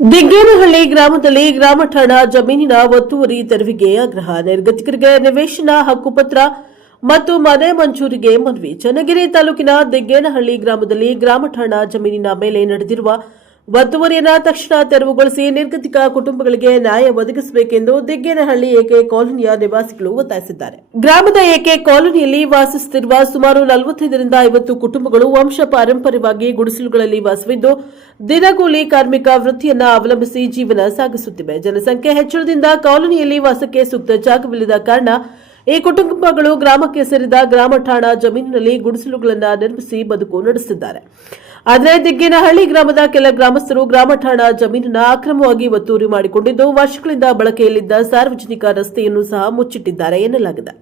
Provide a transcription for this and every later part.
ದಿಗ್ಗೇನಹಳ್ಳಿ ಗ್ರಾಮದಲ್ಲಿ ಗ್ರಾಮ ಠಾಣಾ ಜಮೀನಿನ ಒತ್ತುವರಿ ತೆರವಿಗೆ ಆಗ್ರಹ. ನಿರ್ಗತಿಕರಿಗೆ ನಿವೇಶನ ಹಕ್ಕುಪತ್ರ ಮತ್ತು ಮನೆ ಮಂಜೂರಿಗೆ ಮನವಿ. ಚನ್ನಗಿರಿ ತಾಲೂಕಿನ ದಿಗ್ಗೇನಹಳ್ಳಿ ಗ್ರಾಮದಲ್ಲಿ ಗ್ರಾಮ ಠಾಣಾ ಜಮೀನಿನ ಮೇಲೆ ನಡೆದಿರುವ ಒತ್ತುವರಿಯನ್ನು ತಕ್ಷಣ ತೆರವುಗೊಳಿಸಿ ನಿರ್ಗತಿಕ ಕುಟುಂಬಗಳಿಗೆ ನ್ಯಾಯ ಒದಗಿಸಬೇಕೆಂದು ದಿಗ್ಗೇನಹಳ್ಳಿ ಎಕೆ ಕಾಲೋನಿಯ ನಿವಾಸಿಗಳು ಒತ್ತಾಯಿಸಿದ್ದಾರೆ. ಗ್ರಾಮದ ಎಕೆ ಕಾಲೋನಿಯಲ್ಲಿ ವಾಸಿಸುತ್ತಿರುವ ಸುಮಾರು 45ರಿಂದ 50 ಕುಟುಂಬಗಳು ವಂಶ ಪಾರಂಪರ್ಯವಾಗಿ ಗುಡಿಸಲುಗಳಲ್ಲಿ ವಾಸವಿದ್ದು ದಿನಗೂಲಿ ಕಾರ್ಮಿಕ ವೃತ್ತಿಯನ್ನು ಅವಲಂಬಿಸಿ ಜೀವನ ಸಾಗಿಸುತ್ತಿವೆ. ಜನಸಂಖ್ಯೆ ಹೆಚ್ಚಳದಿಂದ ಕಾಲೋನಿಯಲ್ಲಿ ವಾಸಕ್ಕೆ ಸೂಕ್ತ ಜಾಗವಿಲ್ಲದ ಕಾರಣ ಈ ಕುಟುಂಬಗಳು ಗ್ರಾಮಕ್ಕೆ ಸೇರಿದ ಗ್ರಾಮ ಠಾಣಾ ಜಮೀನಿನಲ್ಲಿ ಗುಡಿಸಲುಗಳನ್ನು ನಿರ್ಮಿಸಿ ಬದುಕು ನಡೆಸುತ್ತಿದ್ದಾರೆ. ಆದರೆ ದಿಗ್ಗೇನಹಳ್ಳಿ ಗ್ರಾಮದ ಕೆಲ ಗ್ರಾಮಸ್ಥರು ಗ್ರಾಮ ಠಾಣಾ ಜಮೀನನ್ನು ಅಕ್ರಮವಾಗಿ ಒತ್ತುವರಿ ಮಾಡಿಕೊಂಡಿದ್ದು ವರ್ಷಗಳಿಂದ ಬಳಕೆಯಲ್ಲಿದ್ದ ಸಾರ್ವಜನಿಕ ರಸ್ತೆಯನ್ನು ಸಹ ಮುಚ್ಚಿಟ್ಟಿದ್ದಾರೆ ಎನ್ನಲಾಗಿದೆ.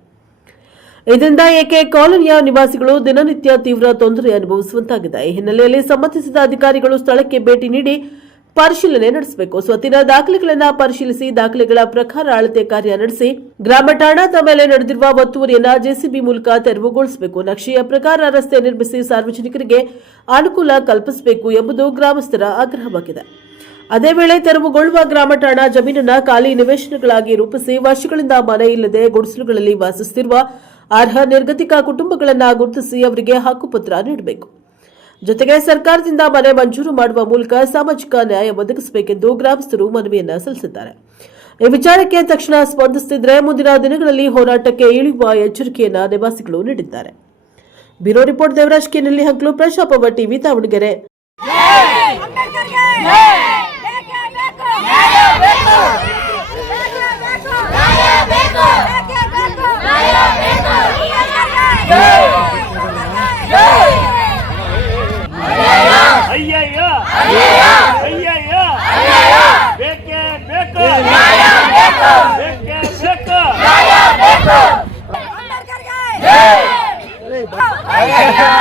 ಇದರಿಂದ ಎಕೆ ಕಾಲೋನಿಯ ನಿವಾಸಿಗಳು ದಿನನಿತ್ಯ ತೀವ್ರ ತೊಂದರೆ ಅನುಭವಿಸುವಂತಾಗಿದೆ. ಈ ಹಿನ್ನೆಲೆಯಲ್ಲಿ ಸಂಬಂಧಿಸಿದ ಅಧಿಕಾರಿಗಳು ಸ್ಥಳಕ್ಕೆ ಭೇಟಿ ನೀಡಿ ಪರಿಶೀಲನೆ ನಡೆಸಬೇಕು. ಸ್ವತ್ತಿನ ದಾಖಲೆಗಳನ್ನು ಪರಿಶೀಲಿಸಿ ದಾಖಲೆಗಳ ಪ್ರಕಾರ ಅಳತೆ ಕಾರ್ಯ ನಡೆಸಿ ಗ್ರಾಮ ಠಾಣಾದ ಮೇಲೆ ನಡೆದಿರುವ ಒತ್ತುವರಿಯನ್ನು ಜೆಸಿಬಿ ಮೂಲಕ ತೆರವುಗೊಳಿಸಬೇಕು. ನಕ್ಷೆಯ ಪ್ರಕಾರ ರಸ್ತೆ ನಿರ್ಮಿಸಿ ಸಾರ್ವಜನಿಕರಿಗೆ ಅನುಕೂಲ ಕಲ್ಪಿಸಬೇಕು ಎಂಬುದು ಗ್ರಾಮಸ್ಥರ ಆಗ್ರಹವಾಗಿದೆ. ಅದೇ ವೇಳೆ ತೆರವುಗೊಳ್ಳುವ ಗ್ರಾಮ ಠಾಣಾ ಜಮೀನನ್ನು ಖಾಲಿ ನಿವೇಶನಗಳಾಗಿ ರೂಪಿಸಿ ವರ್ಷಗಳಿಂದ ಮನೆ ಇಲ್ಲದೆ ಗುಡಿಸಲುಗಳಲ್ಲಿ ವಾಸಿಸುತ್ತಿರುವ ಅರ್ಹ ನಿರ್ಗತಿಕ ಕುಟುಂಬಗಳನ್ನು ಗುರುತಿಸಿ ಅವರಿಗೆ ಹಕ್ಕುಪತ್ರ ನೀಡಬೇಕು. ಜೊತೆಗೆ ಸರ್ಕಾರದಿಂದ ಮನೆ ಮಂಜೂರು ಮಾಡುವ ಮೂಲಕ ಸಾಮಾಜಿಕ ನ್ಯಾಯ ಒದಗಿಸಬೇಕೆಂದು ಗ್ರಾಮಸ್ಥರು ಮನವಿಯನ್ನು ಸಲ್ಲಿಸಿದ್ದಾರೆ. ಈ ವಿಚಾರಕ್ಕೆ ತಕ್ಷಣ ಸ್ಪಂದಿಸುತ್ತಿದ್ದರೆ ಮುಂದಿನ ದಿನಗಳಲ್ಲಿ ಹೋರಾಟಕ್ಕೆ ಇಳಿಯುವ ಎಚ್ಚರಿಕೆಯನ್ನು ನಿವಾಸಿಗಳು ನೀಡಿದ್ದಾರೆ. ಬ್ಯೂರೋ ರಿಪೋರ್ಟ್ ದೇವರಾಜ್ ಕೆನಲ್ಲಿ ಹಂಕ್ಲು, ಪ್ರಜಾಪ್ರಭ ಟಿವಿ, ದಾವಣಗೆರೆ. ಬೇಕು